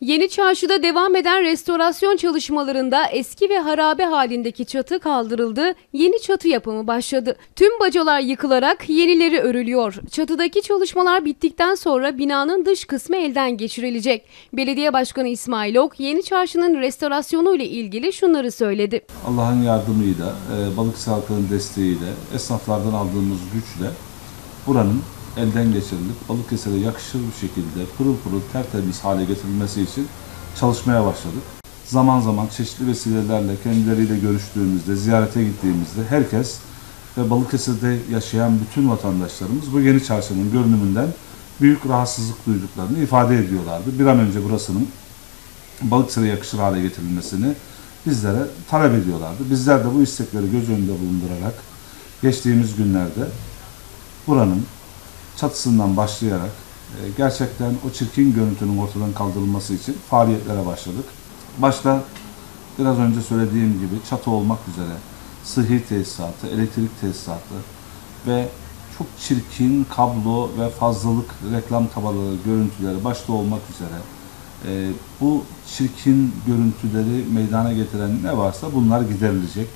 Yeni Çarşı'da devam eden restorasyon çalışmalarında eski ve harabe halindeki çatı kaldırıldı, yeni çatı yapımı başladı. Tüm bacalar yıkılarak yenileri örülüyor. Çatıdaki çalışmalar bittikten sonra binanın dış kısmı elden geçirilecek. Belediye Başkanı İsmail Ok, Yeni Çarşı'nın restorasyonu ile ilgili şunları söyledi. Allah'ın yardımıyla, e, Balıkesir halkının desteğiyle, esnaflardan aldığımız güçle buranın elden geçirilip Balıkesir'e yakışır bir şekilde pırıl pırıl tertemiz hale getirilmesi için çalışmaya başladık. Zaman zaman çeşitli vesilelerle kendileriyle görüştüğümüzde, ziyarete gittiğimizde herkes ve Balıkesir'de yaşayan bütün vatandaşlarımız bu yeni çarşının görünümünden büyük rahatsızlık duyduklarını ifade ediyorlardı. Bir an önce burasının Balıkesir'e yakışır hale getirilmesini bizlere talep ediyorlardı. Bizler de bu istekleri göz önünde bulundurarak geçtiğimiz günlerde buranın çatısından başlayarak e, gerçekten o çirkin görüntünün ortadan kaldırılması için faaliyetlere başladık. Başta biraz önce söylediğim gibi çatı olmak üzere sıhhi tesisatı, elektrik tesisatı ve çok çirkin kablo ve fazlalık reklam tabelaları, görüntüleri başta olmak üzere e, bu çirkin görüntüleri meydana getiren ne varsa bunlar giderilecek.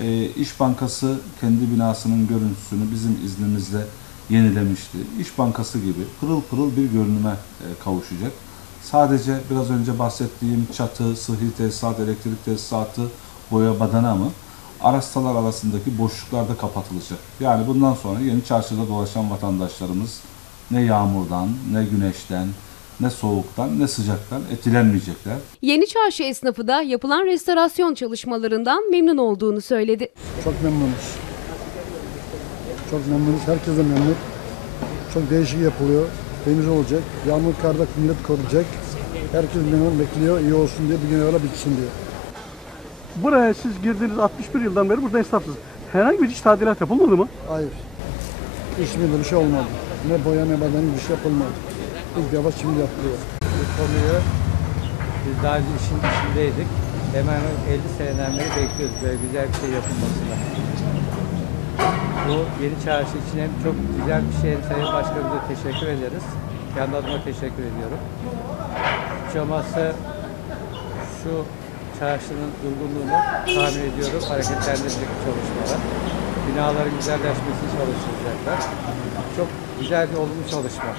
E, İş Bankası kendi binasının görüntüsünü bizim iznimizle yenilemişti. İş Bankası gibi pırıl pırıl bir görünüme e, kavuşacak. Sadece biraz önce bahsettiğim çatı, sıhhi tesisat, elektrik tesisatı, boya badana mı? Arastalar arasındaki boşluklarda kapatılacak. Yani bundan sonra yeni çarşıda dolaşan vatandaşlarımız ne yağmurdan, ne güneşten, ne soğuktan, ne sıcaktan etkilenmeyecekler. Yeni Çarşı esnafı da yapılan restorasyon çalışmalarından memnun olduğunu söyledi. Çok memnunuz. Çok memnunuz. Herkes de memnun. Çok değişik yapılıyor. Temiz olacak. Yağmur karda millet koruyacak. Herkes memnun bekliyor. iyi olsun diye bir gün evvel bitsin diye. Buraya siz girdiğiniz 61 yıldan beri burada esnafsınız. Herhangi bir iç tadilat yapılmadı mı? Hayır. Hiçbir bir şey olmadı. Ne boya ne badana bir şey yapılmadı. İlk defa şimdi yapılıyor. Bu konuyu biz daha önce işin içindeydik. Hemen 50 seneden beri bekliyoruz böyle güzel bir şey yapılmasını. Bu yeni çarşı için hem çok güzel bir şey hem Sayın Başkanımıza teşekkür ederiz. Kendi adıma teşekkür ediyorum. Hiç olmazsa şu çarşının durgunluğunu tahmin ediyorum. Hareketlendirecek çalışmalar. Binaların güzelleşmesini çalışacaklar. Çok güzel bir olumlu çalışma.